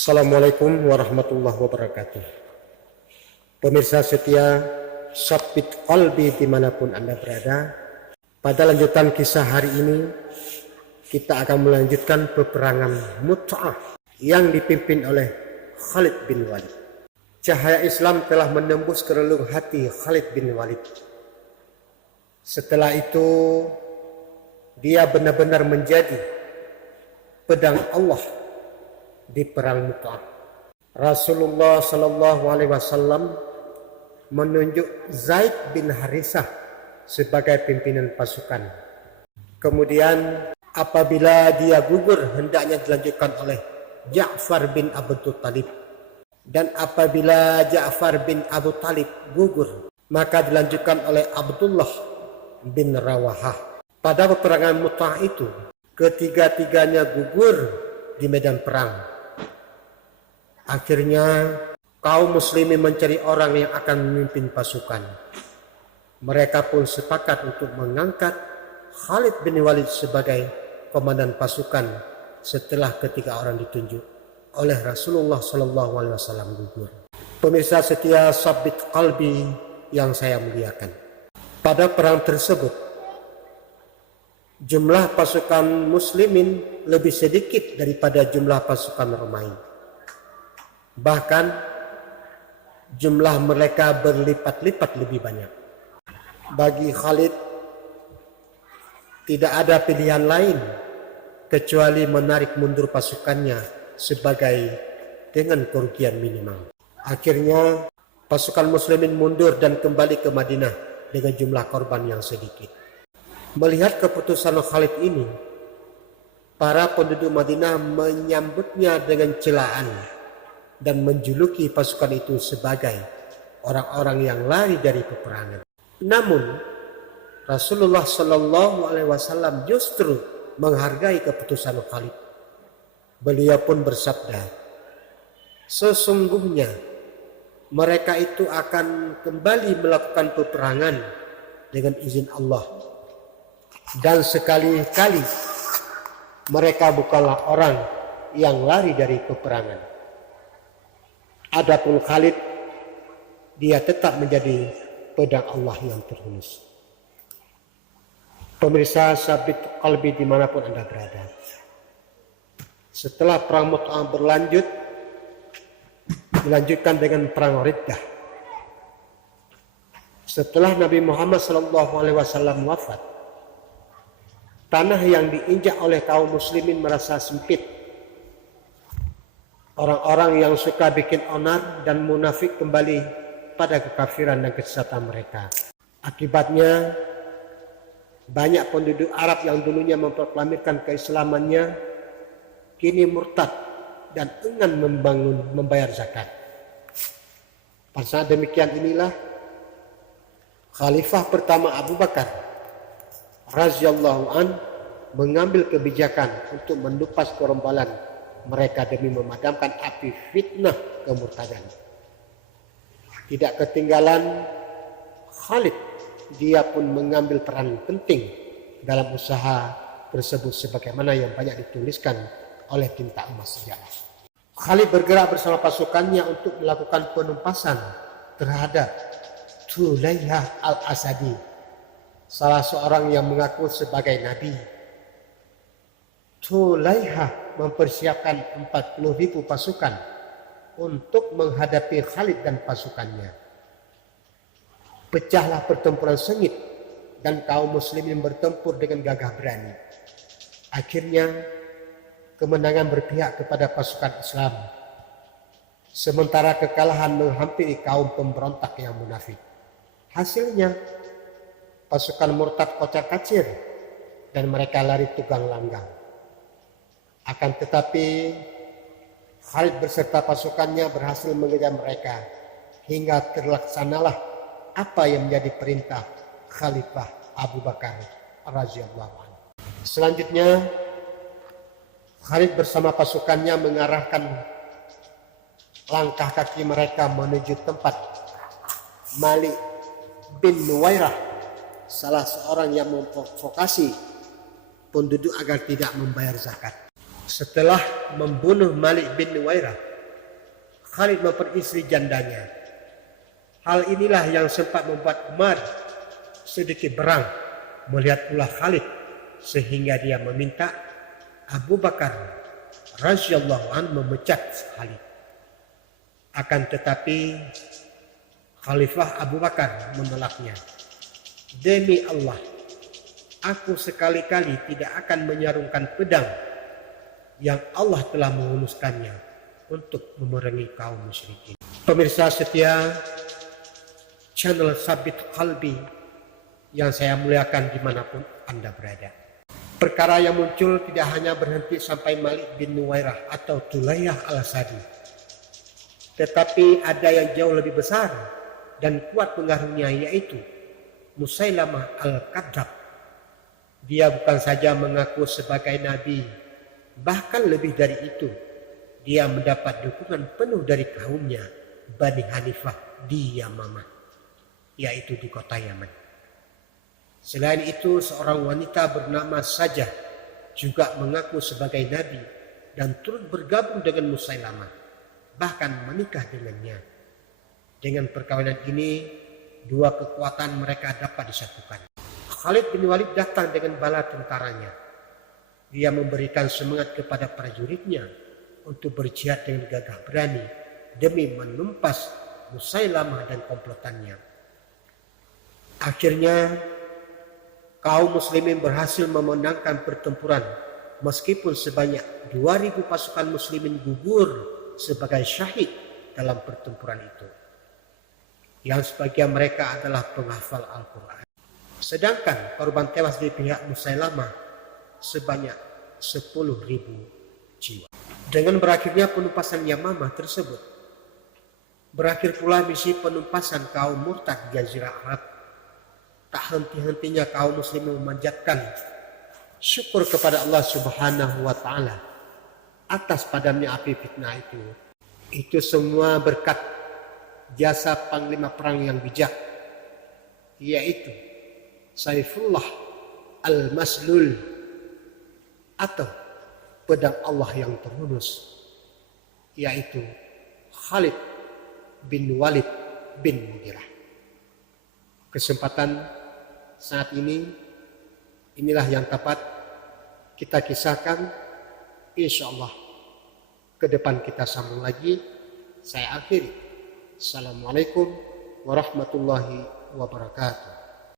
Assalamualaikum warahmatullahi wabarakatuh. Pemirsa setia Sabit Qalbi dimanapun Anda berada, pada lanjutan kisah hari ini kita akan melanjutkan peperangan Mu'tah yang dipimpin oleh Khalid bin Walid. Cahaya Islam telah menembus ke relung hati Khalid bin Walid. Setelah itu dia benar-benar menjadi pedang Allah di perang Mu'tah. Rasulullah Shallallahu Alaihi Wasallam menunjuk Zaid bin Harisah sebagai pimpinan pasukan. Kemudian apabila dia gugur hendaknya dilanjutkan oleh Ja'far bin Abu Talib, dan apabila Ja'far bin Abu Talib gugur maka dilanjutkan oleh Abdullah bin Rawahah. Pada peperangan Mu'tah itu ketiga-tiganya gugur di medan perang. Akhirnya kaum muslimin mencari orang yang akan memimpin pasukan. Mereka pun sepakat untuk mengangkat Khalid bin Walid sebagai komandan pasukan setelah ketiga orang ditunjuk oleh Rasulullah Shallallahu Alaihi Wasallam gugur. Pemirsa setia Sabit Qalbi yang saya muliakan, pada perang tersebut jumlah pasukan muslimin lebih sedikit daripada jumlah pasukan Romawi. Bahkan jumlah mereka berlipat-lipat lebih banyak. Bagi Khalid tidak ada pilihan lain kecuali menarik mundur pasukannya dengan kerugian minimal. Akhirnya pasukan muslimin mundur dan kembali ke Madinah dengan jumlah korban yang sedikit. Melihat keputusan Khalid ini, para penduduk Madinah menyambutnya dengan celaan dan menjuluki pasukan itu sebagai orang-orang yang lari dari peperangan. Namun Rasulullah Shallallahu Alaihi Wasallam justru menghargai keputusan Khalid. Beliau pun bersabda, sesungguhnya mereka itu akan kembali melakukan peperangan dengan izin Allah, dan sekali-kali mereka bukanlah orang yang lari dari peperangan. Adapun Khalid, dia tetap menjadi pedang Allah yang terhunus. Pemirsa Sabit Qalbi dimanapun Anda berada, setelah perang Mu'tah berlanjut, dilanjutkan dengan perang Riddah. Setelah Nabi Muhammad SAW wafat, tanah yang diinjak oleh kaum muslimin merasa sempit. Orang-orang yang suka bikin onar dan munafik kembali pada kekafiran dan kesesatan mereka. Akibatnya banyak penduduk Arab yang dulunya memproklamirkan keislamannya kini murtad dan enggan membayar zakat. Pada saat demikian inilah Khalifah pertama Abu Bakar radhiyallahu an mengambil kebijakan untuk menumpas gerombolan mereka demi memadamkan api fitnah kemurtadan. Tidak ketinggalan Khalid, dia pun mengambil peran penting dalam usaha tersebut sebagaimana yang banyak dituliskan oleh tinta emas sejarah. Khalid bergerak bersama pasukannya untuk melakukan penumpasan terhadap Tulaihah al-Asadi, salah seorang yang mengaku sebagai nabi. Tulaihah mempersiapkan 40.000 pasukan untuk menghadapi Khalid dan pasukannya. Pecahlah pertempuran sengit dan kaum muslimin bertempur dengan gagah berani. Akhirnya kemenangan berpihak kepada pasukan Islam, sementara kekalahan menghampiri kaum pemberontak yang munafik. Hasilnya pasukan murtad kocar-kacir dan mereka lari tunggang langgang. Akan tetapi Khalid beserta pasukannya berhasil mengejar mereka hingga terlaksanalah apa yang menjadi perintah Khalifah Abu Bakar radhiyallahu anhu. Selanjutnya Khalid bersama pasukannya mengarahkan langkah kaki mereka menuju tempat Malik bin Nuwairah, salah seorang yang memprovokasi penduduk agar tidak membayar zakat. Setelah membunuh Malik bin Nuwairah, Khalid memperistri jandanya. Hal inilah yang sempat membuat Umar sedikit berang melihat ulah Khalid, sehingga dia meminta Abu Bakar radhiyallahu anhu memecat Khalid. Akan tetapi Khalifah Abu Bakar menolaknya. Demi Allah, aku sekali-kali tidak akan menyarungkan pedang yang Allah telah menghuluskannya untuk memerangi kaum musyrikin. Pemirsa setia channel Sabit Qalbi yang saya muliakan dimanapun Anda berada. Perkara yang muncul tidak hanya berhenti sampai Malik bin Nuwairah atau Tulayyah al-Asadi, tetapi ada yang jauh lebih besar dan kuat pengaruhnya, yaitu Musailamah al-Kadzab. Dia bukan saja mengaku sebagai nabi, bahkan lebih dari itu, dia mendapat dukungan penuh dari kaumnya Bani Hanifah di Yamamah, yaitu di kota Yaman. Selain itu, seorang wanita bernama Sajah juga mengaku sebagai nabi dan turut bergabung dengan Musailamah, bahkan menikah dengannya. Dengan perkawinan ini, dua kekuatan mereka dapat disatukan. Khalid bin Walid datang dengan bala tentaranya. Dia memberikan semangat kepada prajuritnya untuk berjihad dengan gagah berani demi menumpas Musailamah dan komplotannya. Akhirnya, kaum muslimin berhasil memenangkan pertempuran, meskipun sebanyak 2.000 pasukan muslimin gugur sebagai syahid dalam pertempuran itu, yang sebagian mereka adalah penghafal Al-Quran. Sedangkan korban tewas di pihak Musailamah sebanyak 10.000 jiwa. Dengan berakhirnya penumpasan Yamamah tersebut, berakhir pula misi penumpasan kaum murtad di Jazirah Arab. Tak henti-hentinya kaum muslimin memanjatkan syukur kepada Allah Subhanahu wa taala atas padamnya api fitnah itu. Itu semua berkat jasa panglima perang yang bijak, yaitu Saifullah al-Maslul atau pedang Allah yang terhunus, yaitu Khalid bin Walid bin Mughirah. Kesempatan saat ini, inilah yang dapat kita kisahkan. Insya Allah ke depan kita sambung lagi. Saya akhiri. Assalamualaikum warahmatullahi wabarakatuh.